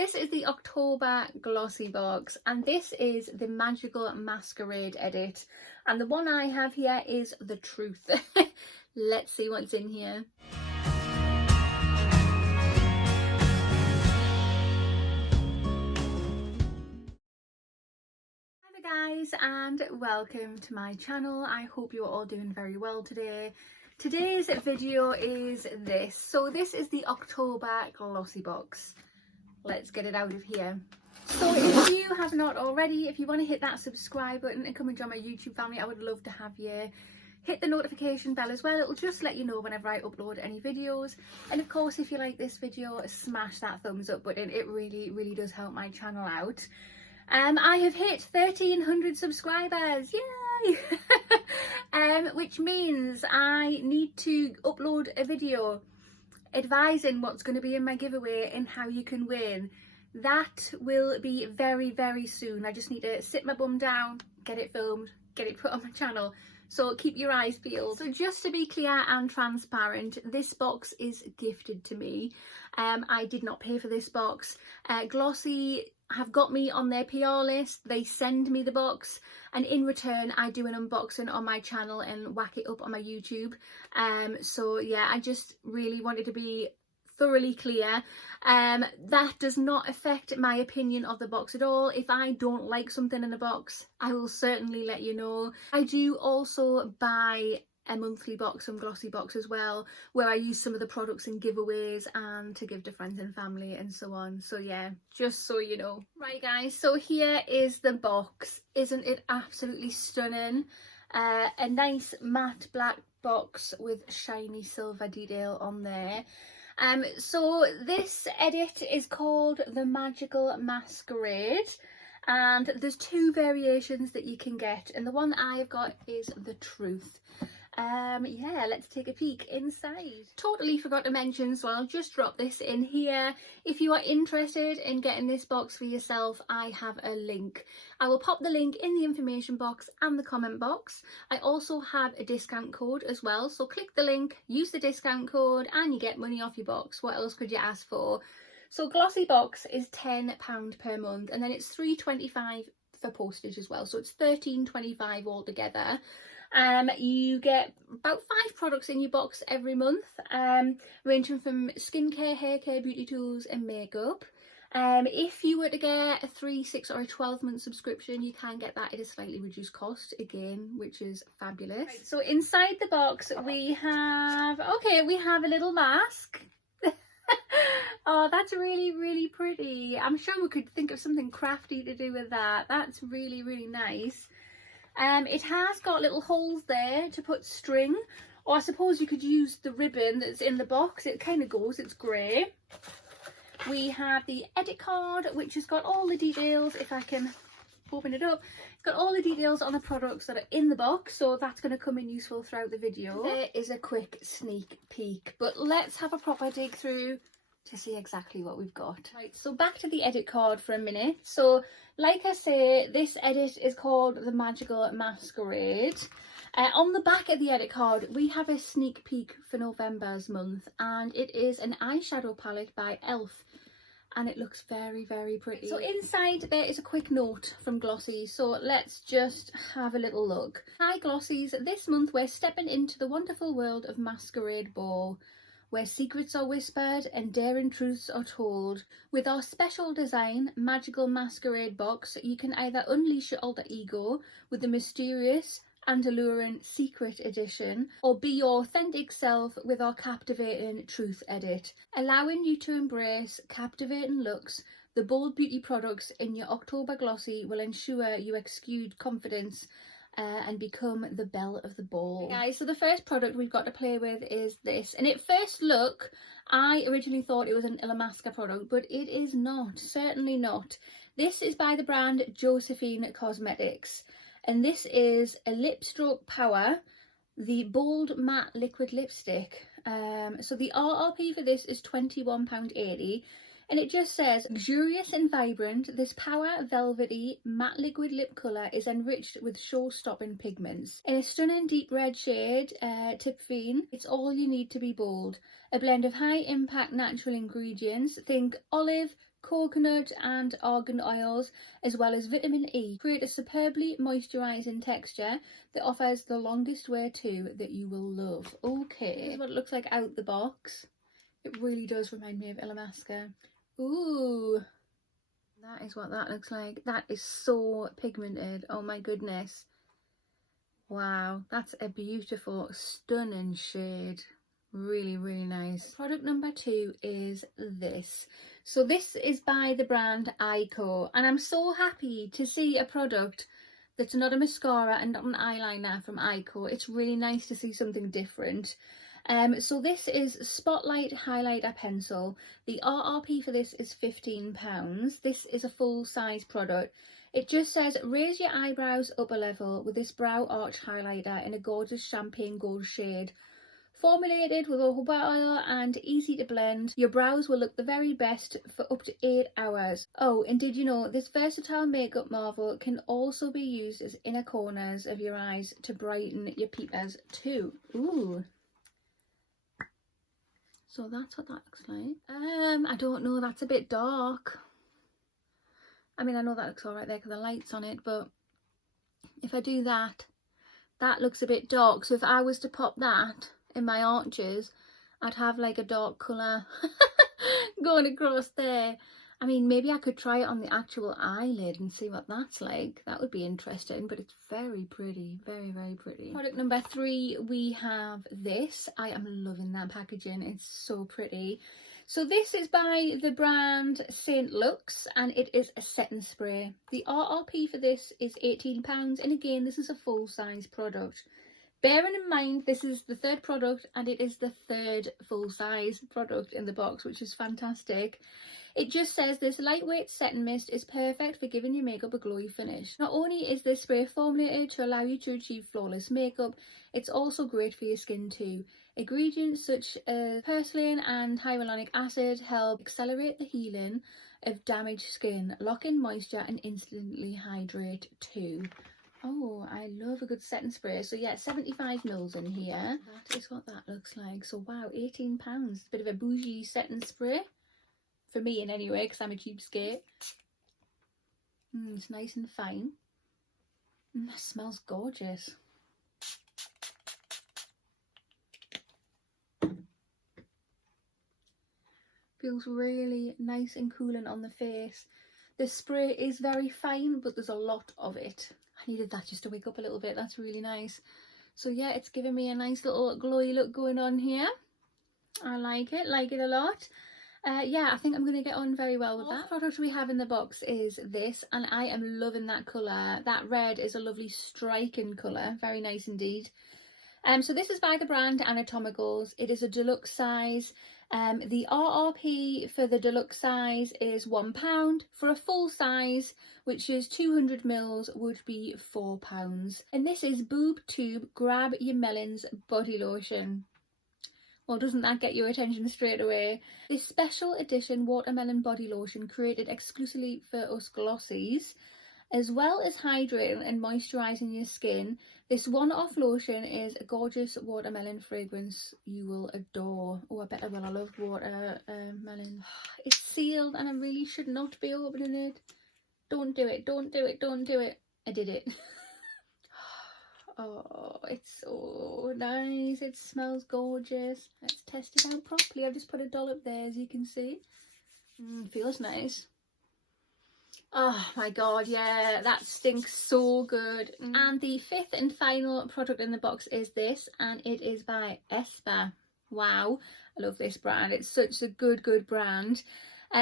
this is the October Glossy Box, and this is the Magical Masquerade edit, and the one I have here is the Truth. Let's see what's in here. Hi guys, and welcome to my channel. I hope you're all doing very well today. Today's video is this. So this is the October Glossy Box. Let's get it out of here. So if you have not already, if you want to hit that subscribe button and come and join my YouTube family, I would love to have you. Hit the notification bell as well. It'll just let you know whenever I upload any videos. And of course, if you like this video, smash that thumbs up button. It really does help my channel out. I have hit 1,300 subscribers, yay! Which means I need to upload a video advising what's going to be in my giveaway and how you can win. That will be very soon. I just need to sit my bum down, get it filmed, get it put on my channel. So keep your eyes peeled. So just to be clear and transparent, this box is gifted to me. I did not pay for this box. Glossy have got me on their PR list. They send me the box, and in return I do an unboxing on my channel and whack it up on my YouTube. So yeah, I just really wanted to be thoroughly clear. That does not affect my opinion of the box at all. If I don't like something in the box, I will certainly let you know. I do also buy a monthly box from GlossyBox as well, where I use some of the products in giveaways and to give to friends and family and so on. So yeah, just so you know. Right guys, so here is the box. Isn't it absolutely stunning? A nice matte black box with shiny silver detail on there. So this edit is called the Magical Masquerade, and there's two variations that you can get, and the one I've got is the Truth. Yeah, let's take a peek inside. Totally forgot to mention, so I'll just drop this in here. If you are interested in getting this box for yourself, I have a link. I will pop the link in the information box and the comment box. I also have a discount code as well, so click the link, use the discount code, and you get money off your box. What else could you ask for? So GlossyBox is £10 per month, and then it's £3.25 for postage as well, so it's £13.25 altogether. You get about 5 products in your box every month, ranging from skincare, hair care, beauty tools and makeup. If you were to get a 3, 6 or a 12-month subscription, you can get that at a slightly reduced cost again, which is fabulous. Right, so inside the box we have a little mask. Oh, that's really pretty. I'm sure we could think of something crafty to do with that. That's really nice. It has got little holes there to put string, or I suppose you could use the ribbon that's in the box. It kind of goes, it's grey. We have the edit card, which has got all the details. If I can open it up, it's got all the details on the products that are in the box, so that's going to come in useful throughout the video. There is a quick sneak peek, but let's have a proper dig through to see exactly what we've got. Right, so back to the edit card for a minute. So like I say, this edit is called the Magical Masquerade. On the back of the edit card we have a sneak peek for November's month, and it is an eyeshadow palette by Elf, and it looks very pretty. So inside there is a quick note from Glossy, so let's just have a little look. Hi Glossies, this month we're stepping into the wonderful world of Masquerade Ball, where secrets are whispered and daring truths are told. With our special design, Magical Masquerade box, you can either unleash your alter ego with the mysterious and alluring Secret Edition, or be your authentic self with our captivating Truth edit, allowing you to embrace captivating looks. The bold beauty products in your October Glossy will ensure you exude confidence and become the belle of the ball. Okay, guys, so the first product we've got to play with is this, and at first look I originally thought it was an Illamasqua product, but it is not, certainly not. This is by the brand Josephine Cosmetics, and this is a Lip Stroke Power, the Bold Matte Liquid Lipstick. So the RRP for this is £21.80. And it just says, luxurious and vibrant, this power velvety matte liquid lip colour is enriched with show-stopping pigments. In a stunning deep red shade, Tip Fiend, it's all you need to be bold. A blend of high impact natural ingredients, think olive, coconut and argan oils, as well as vitamin E, create a superbly moisturising texture that offers the longest wear too that you will love. Okay, this is what it looks like out the box. It really does remind me of Illamasqua. Ooh, that is what that looks like. That is so pigmented. Oh my goodness. Wow, that's a beautiful, stunning shade. Really, really nice. Product number 2 is this. So this is by the brand eyeko, and I'm so happy to see a product that's not a mascara and not an eyeliner from eyeko. It's really nice to see something different. So this is Spotlight Highlighter Pencil. The RRP for this is £15. This is a full size product. It just says raise your eyebrows up a level with this brow arch highlighter in a gorgeous champagne gold shade. Formulated with jojoba oil and easy to blend, your brows will look the very best for up to 8 hours. Oh, and did you know this versatile makeup marvel can also be used as inner corners of your eyes to brighten your peepers too. Ooh. So that's what that looks like. I don't know, that's a bit dark. I mean, I know that looks alright there because the light's on it, but if I do that, that looks a bit dark. So if I was to pop that in my arches, I'd have like a dark colour going across there. I mean, maybe I could try it on the actual eyelid and see what that's like. That would be interesting, but it's very pretty. Very, very pretty. Product number 3, we have this. I am loving that packaging. It's so pretty. So this is by the brand St. Lux, and it is a setting spray. The RRP for this is £18, and again, this is a full size product. Bearing in mind this is the 3rd product and it is the 3rd full size product in the box, which is fantastic. It just says this lightweight setting mist is perfect for giving your makeup a glowy finish. Not only is this spray formulated to allow you to achieve flawless makeup, it's also great for your skin too. Ingredients such as purslane and hyaluronic acid help accelerate the healing of damaged skin, lock in moisture and instantly hydrate too. Oh, I love a good setting spray. So yeah, 75ml in here. That is what that looks like. So wow, £18. Bit of a bougie setting spray. For me in any way, because I'm a cheapskate. It's nice and fine. That smells gorgeous. Feels really nice and cooling on the face. The spray is very fine, but there's a lot of it. I needed that just to wake up a little bit. That's really nice. So yeah, it's giving me a nice little glowy look going on here. I like it a lot. Yeah, I think I'm going to get on very well with that. The product we have in the box is this, and I am loving that colour. That red is a lovely striking colour. Very nice indeed. So this is by the brand Anatomicals. It is a deluxe size. The RRP for the deluxe size is £1. For a full size, which is 200ml, would be £4. And this is Boob Tube Grab Your Melons Body Lotion. Well, doesn't that get your attention straight away? This special edition watermelon body lotion created exclusively for us glossies. As well as hydrating and moisturising your skin, this one-off lotion is a gorgeous watermelon fragrance you will adore. Oh, I bet I will. I love watermelon. It's sealed and I really should not be opening it. Don't do it. Don't do it. Don't do it. I did it. Oh, it's so nice. It smells gorgeous. Let's test it out properly. I've just put a dollop there, as you can see. Feels nice. Oh my god, yeah, that stinks so good. And the 5th and final product in the box is this, and it is by espa. Wow, I love this brand. It's such a good brand.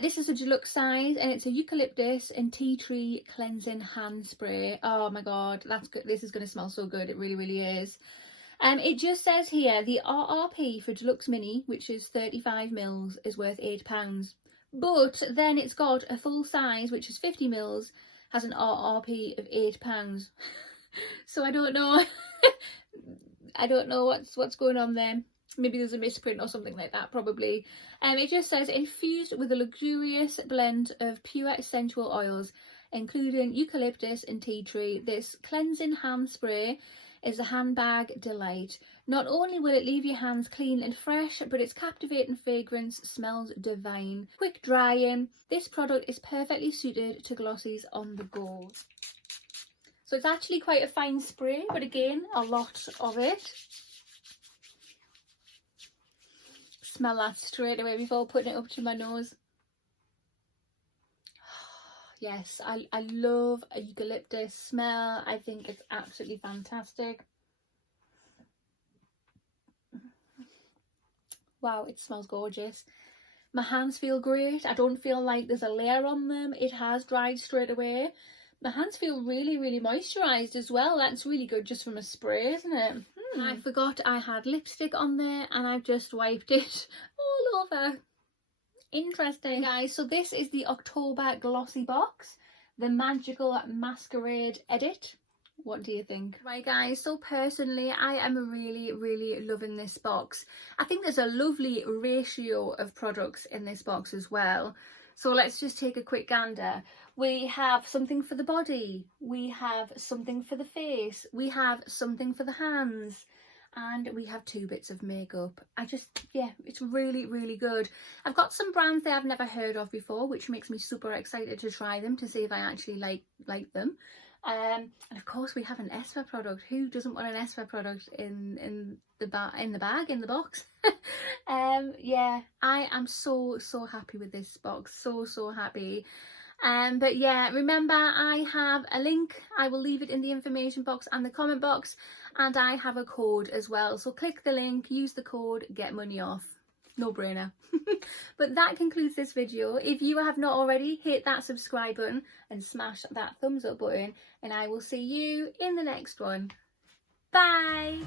This is a deluxe size, and it's a eucalyptus and tea tree cleansing hand spray. Oh my god, that's good. This is going to smell so good. It really is. It just says here the RRP for deluxe mini, which is 35ml, is worth £8. But then it's got a full size, which is 50ml, has an RRP of £8. So I don't know. I don't know what's going on there. Maybe there's a misprint or something like that, probably. It just says infused with a luxurious blend of pure essential oils, including eucalyptus and tea tree. This cleansing hand spray is a handbag delight. Not only will it leave your hands clean and fresh, but its captivating fragrance smells divine. Quick drying, this product is perfectly suited to glossies on the go. So it's actually quite a fine spray, but again, a lot of it. Smell that straight away before putting it up to my nose. Yes, I love a eucalyptus smell. I think it's absolutely fantastic. Wow, it smells gorgeous. My hands feel great. I don't feel like there's a layer on them. It has dried straight away. My hands feel really, really moisturised as well. That's really good just from a spray, isn't it? I forgot I had lipstick on there and I've just wiped it all over. Interesting, guys. So this is the October GlossyBox, the magical Masquerade edit. What do you think? Right, guys, so personally I am really loving this box. I think there's a lovely ratio of products in this box as well. So let's just take a quick gander. We have something for the body, we have something for the face, we have something for the hands, and we have 2 bits of makeup. Yeah, it's really good. I've got some brands that I've never heard of before, which makes me super excited to try them, to see if I actually like them. And of course we have an espa product. Who doesn't want an espa product in the box? Yeah, I am so happy with this box, so happy. But yeah, remember I have a link. I will leave it in the information box and the comment box, and I have a code as well, so click the link, use the code, get money off. No brainer. But that concludes this video. If you have not already, hit that subscribe button and smash that thumbs up button, and I will see you in the next one. Bye.